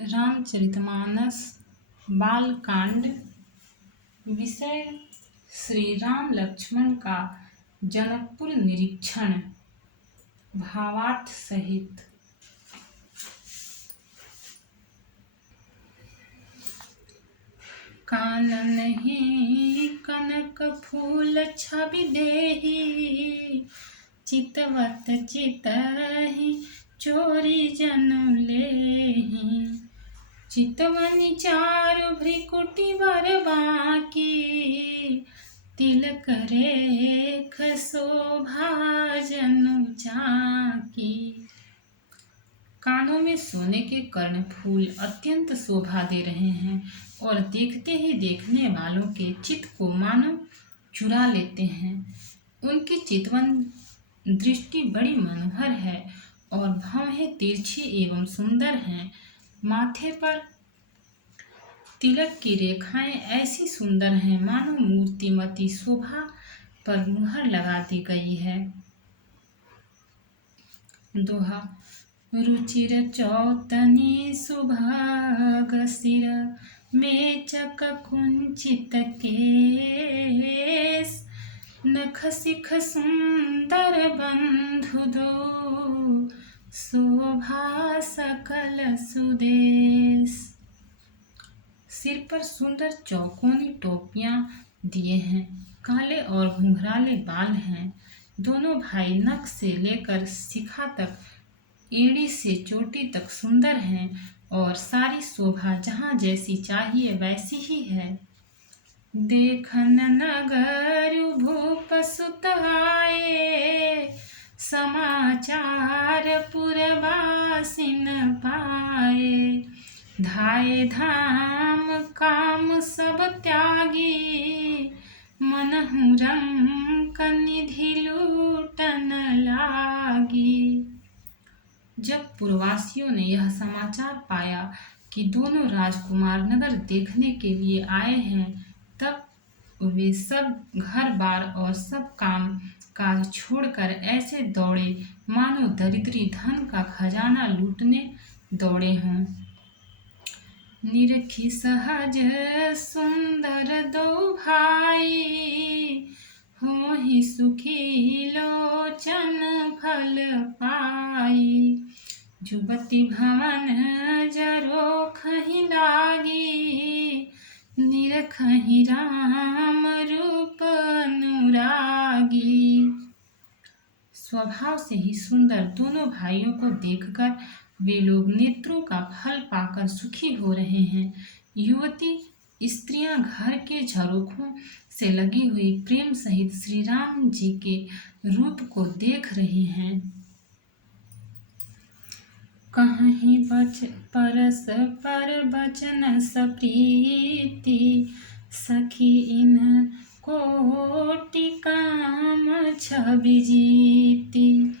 रामचरितमानस बालकांड। विषय श्री राम लक्ष्मण का जनकपुर निरीक्षण। भावार्थ सहित। कानन ही कनक फूल छवि देहि, चितवत चितहि चोरी जनु लेहि। चितवनि चारु भ्रिकुटि बर बाकी, तिलक रेख शोभा जनु चाकी। कानों में सोने के कर्णफूल अत्यंत शोभा दे रहे हैं और देखते ही देखने वालों के चित्त को मानो चुरा लेते हैं। उनकी चितवन दृष्टि बड़ी मनोहर है और भौहें तिरछी एवं सुंदर हैं। माथे पर तिलक की रेखाएं ऐसी सुंदर हैं मानो मूर्तिमती शोभा पर मुहर लगा दी गई है। दोहा। रुचिर चौतनी सुभाग सिर, मेचक कुंचित केस। नख सिख सुंदर बंधु दो, शोभा सकल सुदेश। सिर पर सुंदर चौकोनी टोपियां दिए हैं, काले और घुंघराले बाल हैं। दोनों भाई नख से लेकर शिखा तक, एड़ी से चोटी तक सुंदर हैं और सारी शोभा जहाँ जैसी चाहिए वैसी ही है। देखन नगर भूप सुत आए, समाचार पुरवासिन पाए। धाये धाम काम सब त्यागी, मनहु रंक निधि लूटन लागी। जब पुरवासियों ने यह समाचार पाया कि दोनों राजकुमार नगर देखने के लिए आए हैं, तब वे सब घर बार और सब काम काज छोड़कर ऐसे दौड़े मानो दरिद्री धन का खजाना लूटने दौड़े हों। निरखी सहज सुंदर दो भाई, होहि सुखी लोचन फल पाई। जुबती भवन जरोखहि लागी, निरखहि राम रूप अनुरागी। स्वभाव से ही सुंदर दोनों भाइयों को देखकर वे लोग नेत्रों का फल पाकर सुखी हो रहे हैं। युवती स्त्रियां घर के झरोखों से लगी हुई प्रेम सहित श्री राम जी के रूप को देख रही हैं। कहीं परस पर बचन सप्रीति, सखी इन कोटि काम छवि जीती।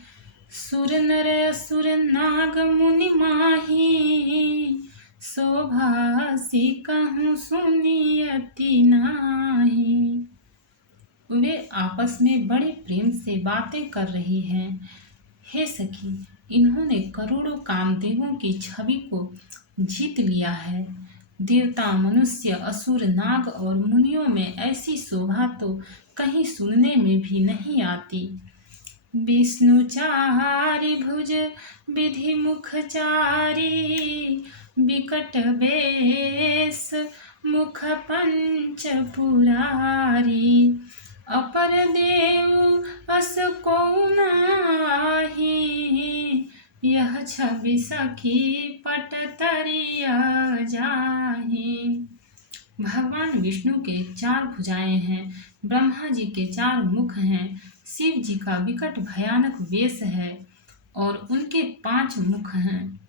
सुर नर असुर नाग मुनि माही, शोभासी कहूँ सुनी अति नाही। वे आपस में बड़े प्रेम से बातें कर रही हैं। हे सखी, इन्होंने करोड़ों कामदेवों की छवि को जीत लिया है। देवता, मनुष्य, असुर, नाग और मुनियों में ऐसी शोभा तो कहीं सुनने में भी नहीं आती। विष्णु चारि भुज विधि मुखचारी, विकट बेस मुख पंच पुरारी। अपर देव अस को नाही, यह छवि सखी पट तरिया जाहि। भगवान विष्णु के 4 भुजाएं हैं, ब्रह्मा जी के 4 मुख हैं, शिव जी का विकट भयानक वेश है और उनके 5 मुख हैं।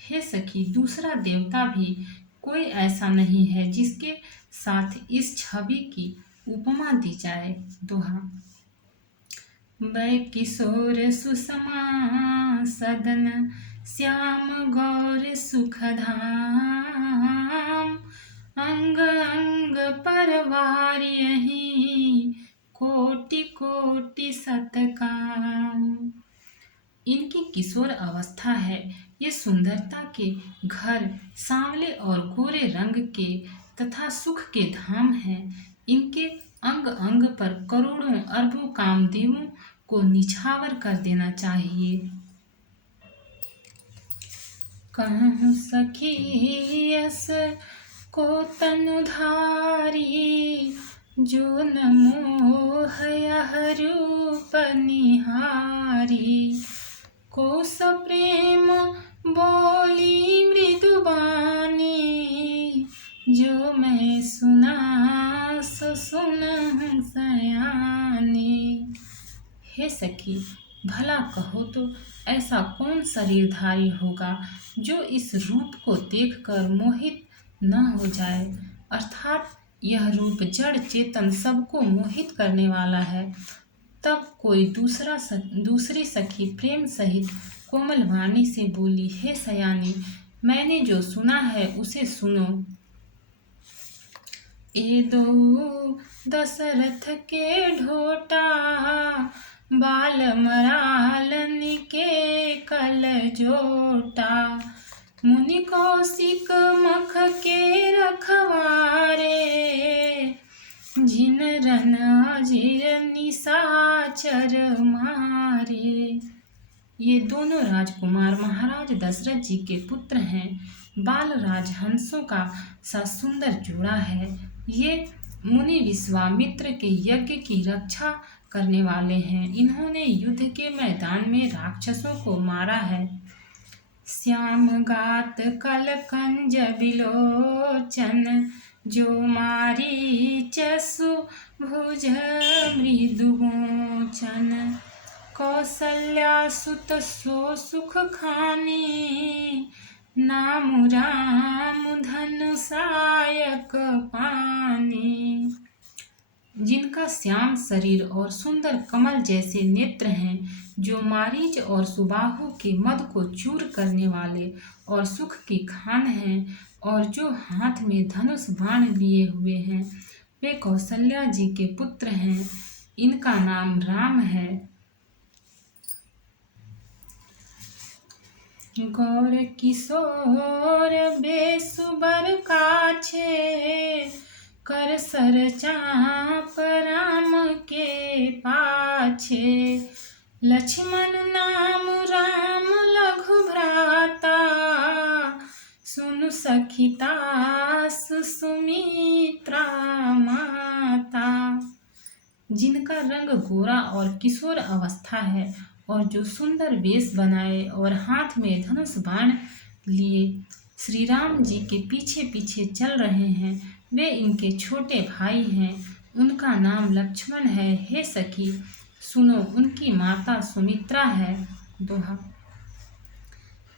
हे सखी, दूसरा देवता भी कोई ऐसा नहीं है जिसके साथ इस छवि की उपमा दी जाए। दोहा। बै किशोर सुषमा सदन, श्याम गौर सुखधाम। अंग अंग परवार्यहि, कोटि कोटि सतकाम। इनकी किशोर अवस्था है, ये सुंदरता के घर सांवले और गोरे रंग के तथा सुख के धाम हैं। इनके अंग अंग पर करोड़ों अरबों कामदेवों को निछावर कर देना चाहिए। कहूँ सखी यस को तनुधारी, जो न मोह यह रूप निहारी। को सप्रेम बोली मृदुबानी, जो मैं सुना सो सुनहु सयानी। हे सखी, भला कहो तो ऐसा कौन शरीरधारी होगा जो इस रूप को देखकर मोहित न हो जाए। अर्थात यह रूप जड़ चेतन सबको मोहित करने वाला है। तब कोई दूसरी सखी प्रेम सहित कोमल वाणी से बोली, हे सयानी, मैंने जो सुना है उसे सुनो। ए दो दशरथ के ढोटा, बाल मरालन के कल जोटा। मुनि कौशिक मख के रखवारे, जिन रन अजिर निशाचर मारे। ये दोनों राजकुमार महाराज दशरथ जी के पुत्र हैं। बाल राजहंसों का सा सुंदर जोड़ा है। ये मुनि विश्वामित्र के यज्ञ की रक्षा करने वाले हैं। इन्होंने युद्ध के मैदान में राक्षसों को मारा है। श्याम गात कल कंज बिलोचन, जो मारी चसु भुज मृदुगोचन। कौसल्या सुत सो सुख खानी, नाम राम धनु सायक पानी। जिनका श्याम शरीर और सुंदर कमल जैसे नेत्र हैं, जो मारीच और सुबाहु के मद को चूर करने वाले और सुख की खान हैं, और जो हाथ में धनुष बाण लिए हुए हैं, वे कौशल्या जी के पुत्र हैं। इनका नाम राम है। गौर किशोर बेसुबर काछे, कर सर चाप राम के पाछे। लक्ष्मण नाम राम लघु भ्राता, सुनु सखितास सुमित्रा माता। जिनका रंग गोरा और किशोर अवस्था है, और जो सुंदर वेश बनाए और हाथ में धनुष बाण लिए श्री राम जी के पीछे पीछे चल रहे हैं, वे इनके छोटे भाई हैं। उनका नाम लक्ष्मण है। हे सखी सुनो, उनकी माता सुमित्रा है। दोहा।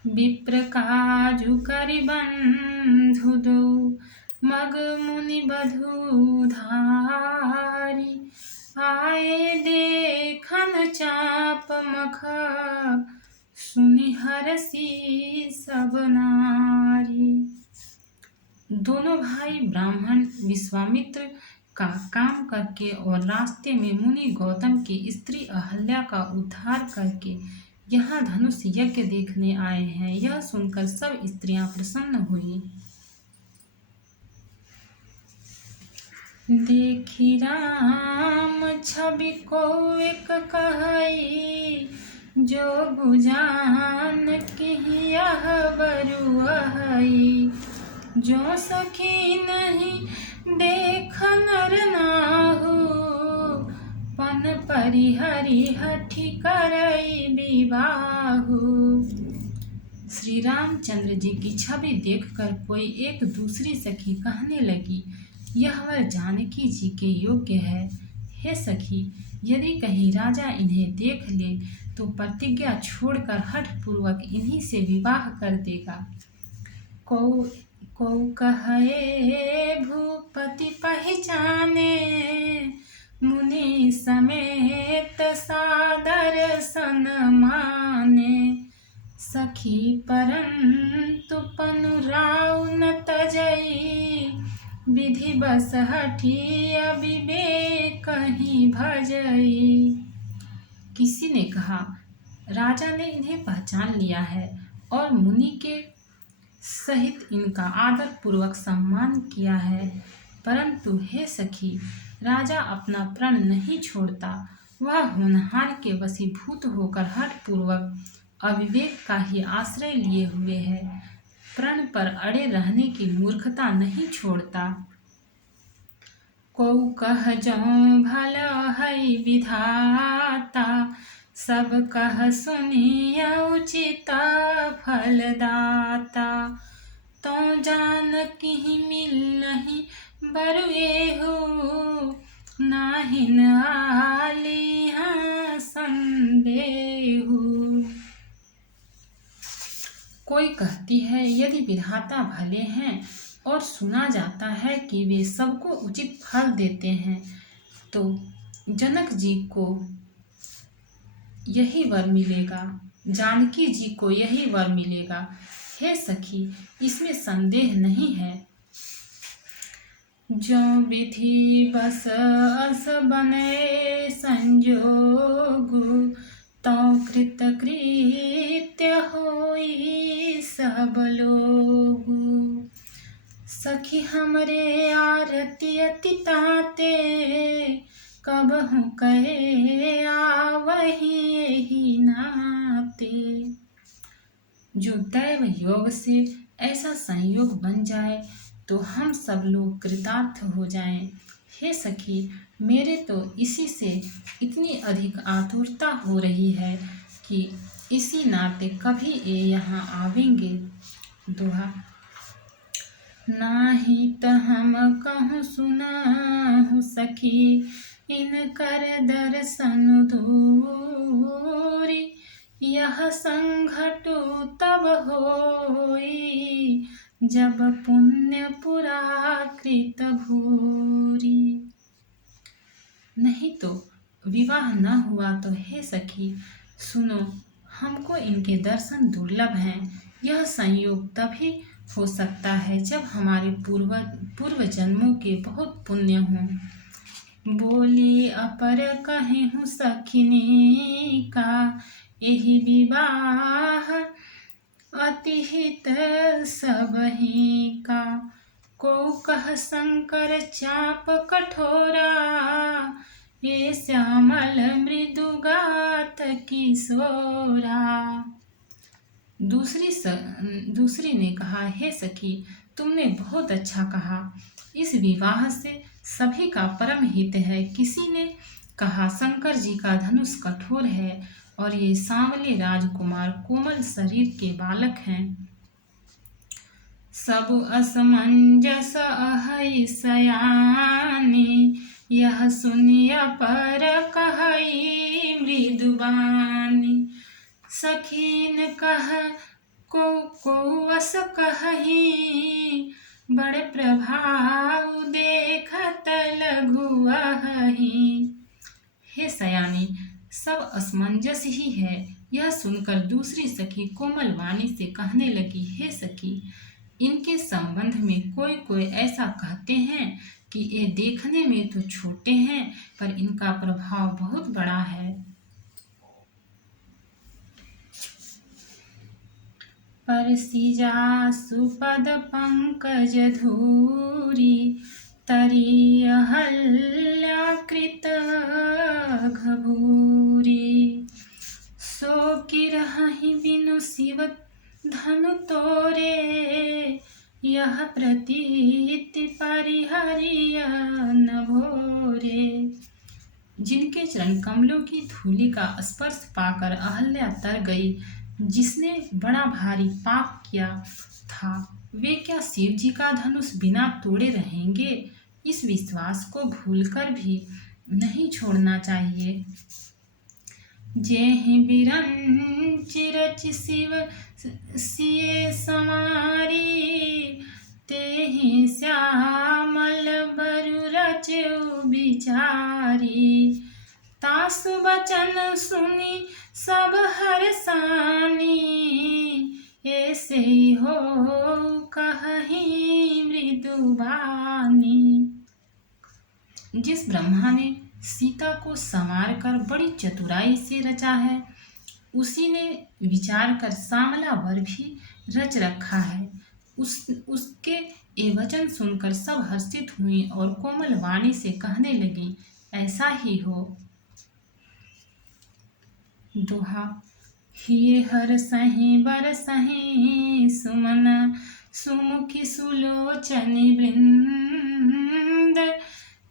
विप्र काजु करि बंधु दो, मग मुनि बधु धारी। आए देखन चाप मख, सुनि हरसी सब नारी। दोनों भाई ब्राह्मण विश्वामित्र का काम करके और रास्ते में मुनि गौतम की स्त्री अहल्या का उद्धार करके यहाँ धनुष यज्ञ देखने आए हैं। यह सुनकर सब स्त्रियां प्रसन्न हुई। देखी राम छवि को एक कहई, जो बुझान की यह बरुआई। जो सखी नहीं देख नर नाहु, पन परिहरि हठि करई विवाहु। श्री रामचंद्र जी की छवि देखकर कोई एक दूसरी सखी कहने लगी, यह वर जानकी जी के योग्य है। हे सखी, यदि कहीं राजा इन्हें देख ले तो प्रतिज्ञा छोड़कर हठ पूर्वक इन्हीं से विवाह कर देगा। को कहे भूपति पहचाने, मुनि समेत सादर सन माने। सखी परंतु पनुराउ न तजई, विधि बस हठी अविवेक कहीं भजई। किसी ने कहा, राजा ने इन्हें पहचान लिया है, और मुनि के सहित इनका आदर पूर्वक सम्मान किया है। परंतु हे सखी, राजा अपना प्रण नहीं छोड़ता। वह होनहार के वशीभूत होकर हठ पूर्वक अविवेक का ही आश्रय लिए हुए है। प्रण पर अड़े रहने की मूर्खता नहीं छोड़ता। कौ कह जौं भला है विधाता, सब कह सुनिया उचित फलदाता। तो जान की मिल नहीं बरुएहु, नाहिन आली हाँ संदेहु। कोई कहती है यदि विधाता भले हैं और सुना जाता है कि वे सबको उचित फल देते हैं, तो जनक जी को यही वर मिलेगा, जानकी जी को यही वर मिलेगा। हे सखी, इसमें संदेह नहीं है। जो विधि बस अस बने संजोग, तो कृत कृत्य होई सब लोग। सखी हमरे आरती अति ताते, कबहु कहे आवही एहि नाते। जो दैव योग से ऐसा संयोग बन जाए तो हम सब लोग कृतार्थ हो जाएं। हे सखी, मेरे तो इसी से इतनी अधिक आतुरता हो रही है कि इसी नाते कभी ये यहाँ आवेंगे। दोहा। नाही त हम कहूँ सुनाहु सखी, इनकर दर्शन दूरी। यह संघटु तब होई, जब पुण्य पुरा कृत भूरी। नहीं तो विवाह न हुआ तो हे सखी सुनो, हमको इनके दर्शन दुर्लभ हैं। यह संयोग तभी हो सकता है जब हमारे पूर्व जन्मों के बहुत पुण्य हों। बोली अपर कहे हूँ सखिनी का, यही विवाह अति हित सबही का। को कह शंकर चाप कठोरा, ये श्यामल मृदुगात किशोरा। दूसरी ने कहा, हे सखी, तुमने बहुत अच्छा कहा। इस विवाह से सभी का परम हित है। किसी ने कहा, शंकर जी का धनुष कठोर है और ये सांवले राजकुमार कोमल शरीर के बालक हैं। सब असमंजस अहै सयानी, यह सुनिया पर कहई मृदुबानी। सखीन कह को अस कहही, बड़ प्रभाव देखत लघु अहही। हे सयानी, सब असमंजस ही है। यह सुनकर दूसरी सखी कोमल वाणी से कहने लगी, हे सखी, इनके संबंध में कोई ऐसा कहते हैं कि ये देखने में तो छोटे हैं पर इनका प्रभाव बहुत बड़ा है। परसिजा सुपद पंकज धूरी, तरी अहल्याकृत घभूरी। सो किरहि बिनु शिव धनु तोरे, यह प्रतीति परिहरिय न भोरे। जिनके चरण कमलों की धूलि का स्पर्श पाकर अहल्या तर गई, जिसने बड़ा भारी पाप किया था, वे क्या शिव जी का धनुष बिना तोड़े रहेंगे? इस विश्वास को भूलकर भी नहीं छोड़ना चाहिए। जेहि बिरंचि रचि शिव सिए समारी, तेहि श्यामल बरु रचउ बिचारी। तासु बचन सुनी सब हरसानी, ऐसे हो कहहि मृदुबानी। जिस ब्रह्मा ने सीता को संवार कर बड़ी चतुराई से रचा है, उसी ने विचार कर सांवला वर भी रच रखा है। उसके ये वचन सुनकर सब हर्षित हुई और कोमल वाणी से कहने लगी, ऐसा ही हो। दोहा। हिये हर सही बर सही सुमन सुमुखी सुलोचनी वृंद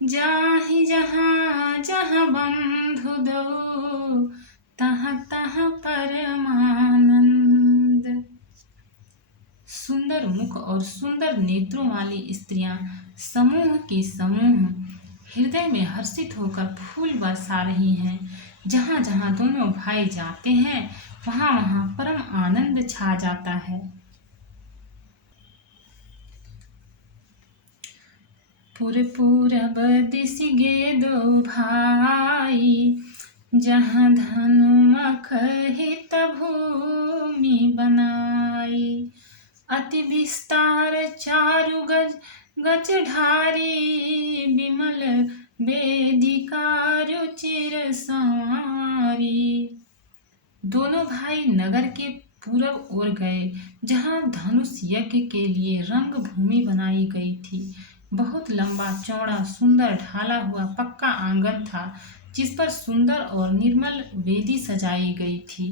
जाहि जहाँ जहाँ बंधु दो तहाँ तहाँ परमानंद। सुंदर मुख और सुंदर नेत्रों वाली स्त्रियां समूह की समूह हृदय में हर्षित होकर फूल बरसा रही हैं। जहाँ जहाँ दोनों भाई जाते हैं वहाँ वहाँ परम आनंद छा जाता है। पूरब दिस गे दो भाई जहाँ धनु मख हित भूमि बनाई अति विस्तार चारु गज गज ढारी विमल वेदिका रुचिर संवारी। दोनों भाई नगर के पूरब ओर गए जहाँ धनुष यज्ञ के लिए रंग भूमि बनाई गई थी। बहुत लंबा चौड़ा सुंदर ढाला हुआ पक्का आंगन था जिस पर सुंदर और निर्मल वेदी सजाई गई थी।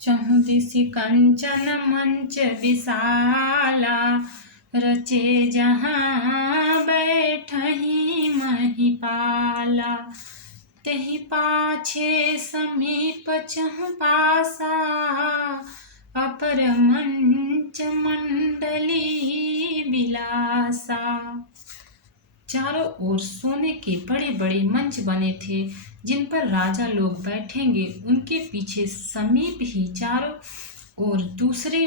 चहुदिसि कंचन मंच विशाला रचे जहाँ बैठही महिपाला तेहि पाछे समीप चहु पासा अपर मंच मंडली विलासा। चारों ओर सोने के बड़े बड़े मंच बने थे जिन पर राजा लोग बैठेंगे। उनके पीछे समीप ही चारों ओर दूसरे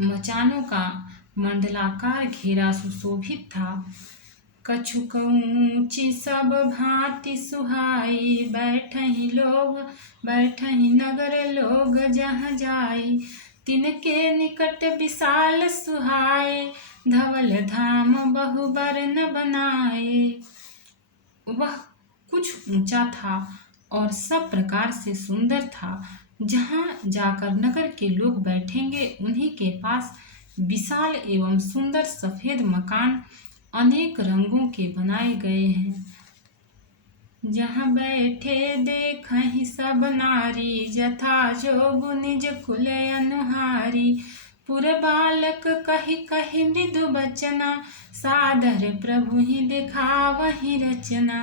मचानों का मंडलाकार घेरा सुशोभित था। कछुक ऊंची सब भांति सुहाई बैठही नगर लोग जहाँ जाई तिनके निकट विशाल सुहाए धवल धाम बहु बरन बनाए। वह कुछ ऊंचा था और सब प्रकार से सुंदर था। जहाँ जाकर नगर के लोग बैठेंगे उन्हीं के पास विशाल एवं सुंदर सफेद मकान अनेक रंगों के बनाए गए हैं। जहाँ बैठे देखहि सब नारी जथा जोग निज कुल अनुहारी पुर बालक कही कही मृदु बचना सादर प्रभु ही दिखावहि रचना।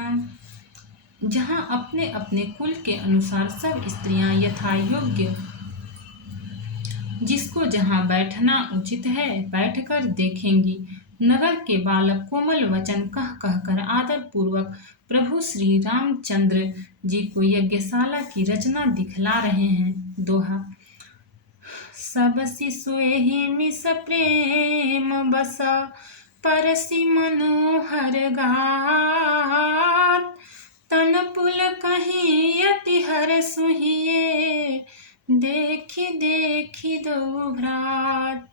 जहाँ अपने अपने कुल के अनुसार सब स्त्रियां यथा योग्य जिसको जहाँ बैठना उचित है बैठकर देखेंगी। नगर के बालक कोमल वचन कह कहकर आदर पूर्वक प्रभु श्री रामचंद्र जी को यज्ञशाला की रचना दिखला रहे हैं। दोहा। सब शिशु एहि मिस प्रेम बस परसि मनोहर गात तन पुल कहीं अति हर सुहिए देखी देखी दो भ्रात।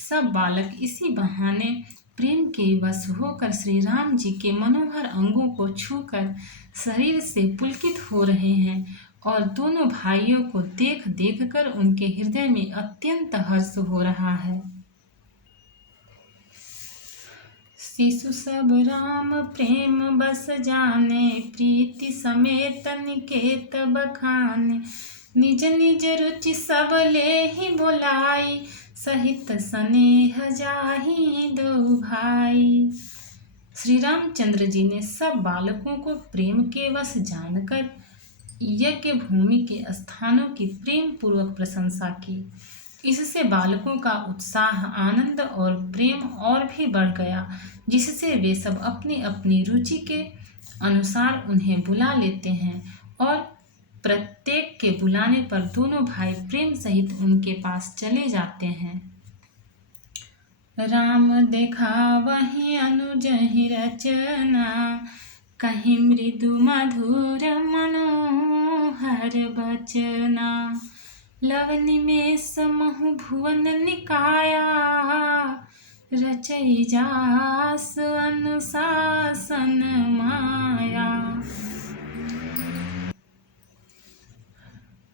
सब बालक इसी बहाने प्रेम के वश होकर श्री राम जी के मनोहर अंगों को छूकर शरीर से पुलकित हो रहे हैं और दोनों भाइयों को देख देख कर उनके हृदय में अत्यंत हर्ष हो रहा है। शिशु सब राम प्रेम बस जाने प्रीति समेत निकेत बखाने निज निज रुचि सब ले ही बोलाई सहित स्नेह जाहि दो भाई। श्री रामचंद्र जी ने सब बालकों को प्रेम के वश जानकर यज्ञ भूमि के स्थानों की प्रेम पूर्वक प्रशंसा की। इससे बालकों का उत्साह आनंद और प्रेम और भी बढ़ गया जिससे वे सब अपनी अपनी रुचि के अनुसार उन्हें बुला लेते हैं और प्रत्येक के बुलाने पर दोनों भाई प्रेम सहित उनके पास चले जाते हैं। राम देखा वही अनुजहि रचना कहीं मृदु मधुर मनोहर बचना लव निमेष महु भुवन निकाया रचई जास अनुशासन माया।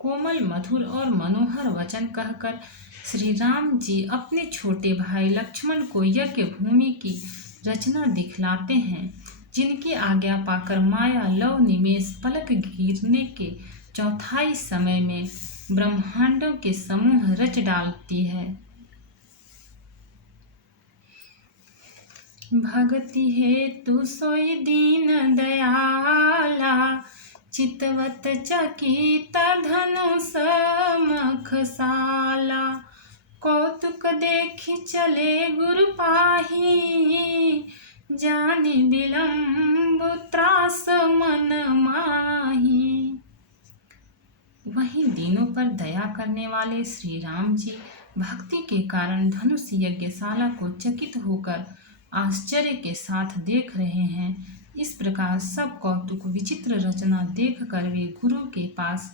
कोमल, मधुर और मनोहर वचन कहकर श्री राम जी अपने छोटे भाई लक्ष्मण को यज्ञ भूमि की रचना दिखलाते हैं, जिनकी आज्ञा पाकर माया लव निमेष पलक गिरने के चौथाई समय में ब्रह्मांडों के समूह रच डालती है। भगति हेतु सोई दीन दयाला, चितवत चकित धनुष मखसाला। कौतुक देखि चले गुरु पाही, जानि विलम्ब त्रास मन माही। वहीं दीनों पर दया करने वाले श्री राम जी भक्ति के कारण धनुष यज्ञशाला को चकित होकर आश्चर्य के साथ देख रहे हैं। इस प्रकार सब कौतुक विचित्र रचना देखकर वे गुरु के पास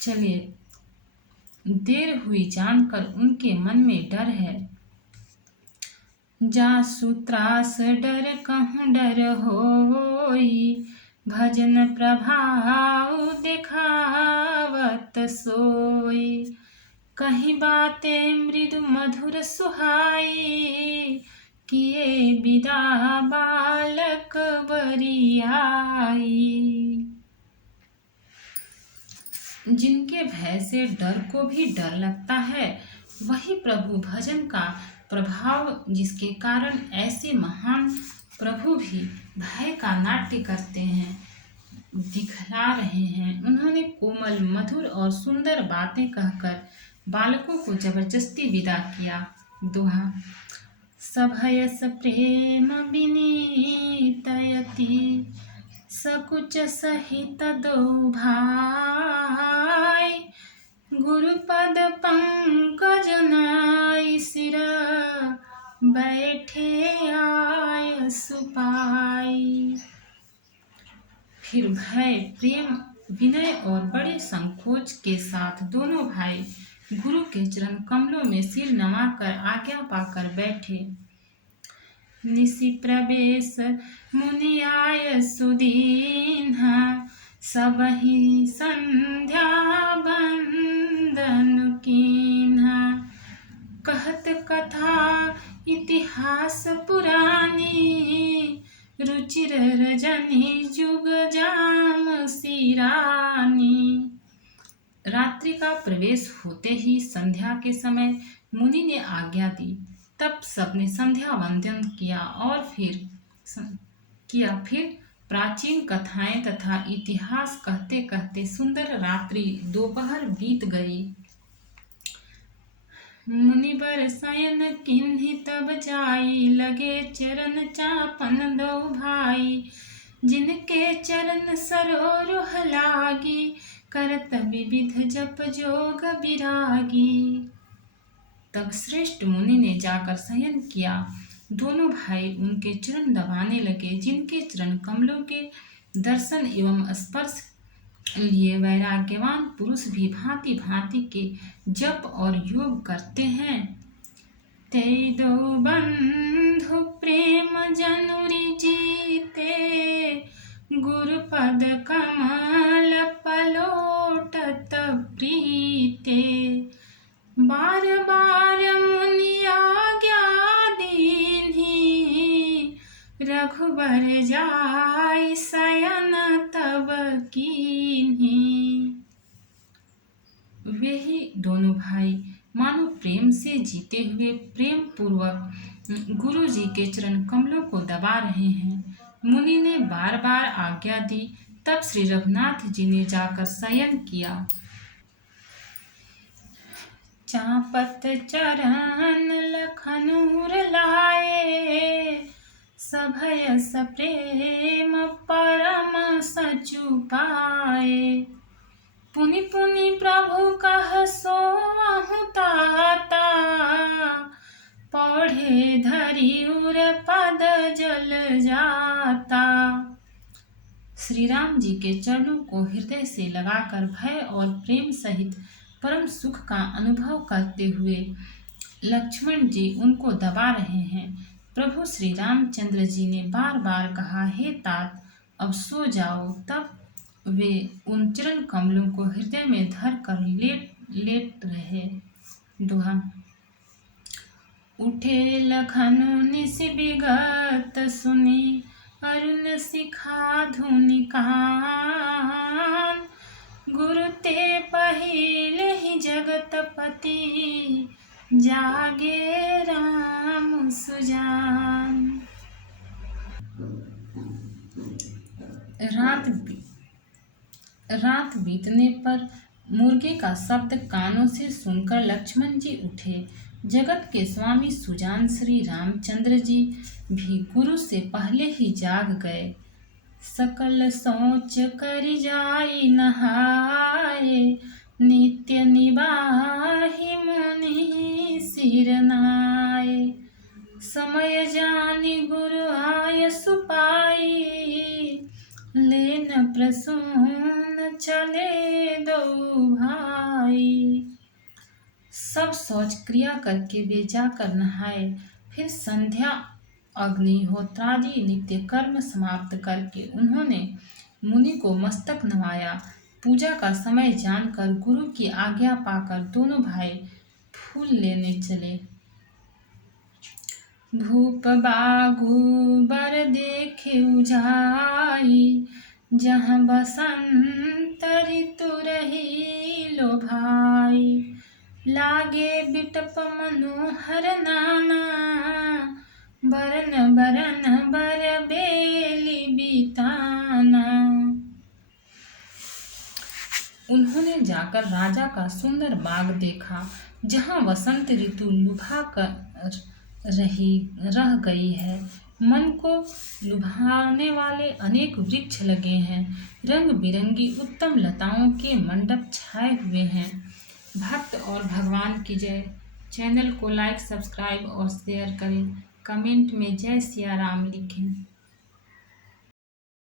चले। देर हुई जानकर उनके मन में डर है। जासु त्रास डर कहूँ डर होई, भजन प्रभाव दिखावत सोई। कहीं बातें मृदु मधुर सुहाई, किए विदा बालक बरियाई। जिनके भय से डर को भी डर लगता है, वही प्रभु भजन का प्रभाव, जिसके कारण ऐसे महान प्रभु भी भय का नाट्य करते हैं, दिखला रहे हैं। उन्होंने कोमल, मधुर और सुंदर बातें कहकर बालकों को जबरदस्ती विदा किया। दोहा। सभयस प्रेम विनीतयति, सकुच सहित दो भाई। गुरुपद पंकज नाई सिर, बैठे आय सुपाई। फिर भय, प्रेम, विनय और बड़े संकोच के साथ दोनों भाई गुरु के चरण कमलों में सिर नवाकर आज्ञा पाकर बैठे। निशि प्रवेश मुनि आय सुदीन्हा, सबहि संध्या बंदन कीन्हा। कहत कथा इतिहास पुरानी, रुचिर रजनी जुग जाम सिरानी। रात्रि का प्रवेश होते ही संध्या के समय मुनि ने आज्ञा दी। तब सबने संध्या वंदन किया और फिर प्राचीन कथाएं तथा इतिहास कहते कहते सुंदर रात्रि दोपहर बीत गई। मुनिवर शयन किन्हि तब जाई, लगे चरण चापन दो भाई। जिनके चरण सरोरुह लागी, करत विविध जप जोग विरागी। तब श्रेष्ठ मुनि ने जाकर शयन किया। दोनों भाई उनके चरण दबाने लगे, जिनके चरण कमलों के दर्शन एवं स्पर्श लिए वैराग्यवान पुरुष भी भांति भांति के जप और योग करते हैं। ते दो बंधु प्रेम जनुरी जीते, गुरुपद कमल पलोटत प्रीते। बार बार मुनि आज्ञा दीन्हि, रघुबर जाय शयन तब कीन्हि। वे ही दोनों भाई मानो प्रेम से जीते हुए प्रेम पूर्वक गुरु जी के चरण कमलों को दबा रहे हैं। मुनि ने बार बार आज्ञा दी। तब श्री रघुनाथ जी ने जाकर शयन किया। चापत चरण लखनूर लाए, सभयस प्रेम परम सचु पाए। पुनि पुनि प्रभु कह सोअहु ताता, पढ़े धरि उर पद जल जाता। श्री राम जी के चरणों को हृदय से लगाकर भय और प्रेम सहित परम सुख का अनुभव करते हुए लक्ष्मण जी उनको दबा रहे हैं। प्रभु श्री रामचंद्र जी ने बार बार कहा, हे तात अब सो जाओ। तब वे उन चरण कमलों को हृदय में धर कर लेट रहे। दोहा। उठे लखनु निश विगत सुनी, अरुण शिखा धुनि कान। गुरु ते पहिले ही जगतपति, जागे राम सुजान। रात बीतने पर मुर्गे का शब्द कानों से सुनकर लक्ष्मण जी उठे। जगत के स्वामी सुजान श्री रामचंद्र जी भी गुरु से पहले ही जाग गए। सकल सोच करि जाई नहाए, नित्य निबाहि मुनि सिर नाए। समय जानि गुरु आय सुपाई, लेन प्रसून चले दो भाई। सब शौच क्रिया करके वे जाकर नहाए। फिर संध्या अग्निहोत्रादि नित्य कर्म समाप्त करके उन्होंने मुनि को मस्तक नवाया। पूजा का समय जानकर गुरु की आज्ञा पाकर दोनों भाई फूल लेने चले। भूप बागु बर देखे उजाई, जहाँ बसंत ऋतु रही लो भाई। लागे बिटप मनोहर नाना, बरन बरन बर बेली बिताना। उन्होंने जाकर राजा का सुंदर बाग देखा, जहाँ वसंत ऋतु लुभा कर रह गई है। मन को लुभाने वाले अनेक वृक्ष लगे हैं। रंग बिरंगी उत्तम लताओं के मंडप छाए हुए हैं। भक्त और भगवान की जय। चैनल को लाइक, सब्सक्राइब और शेयर करें। कमेंट में जय सिया राम लिखें।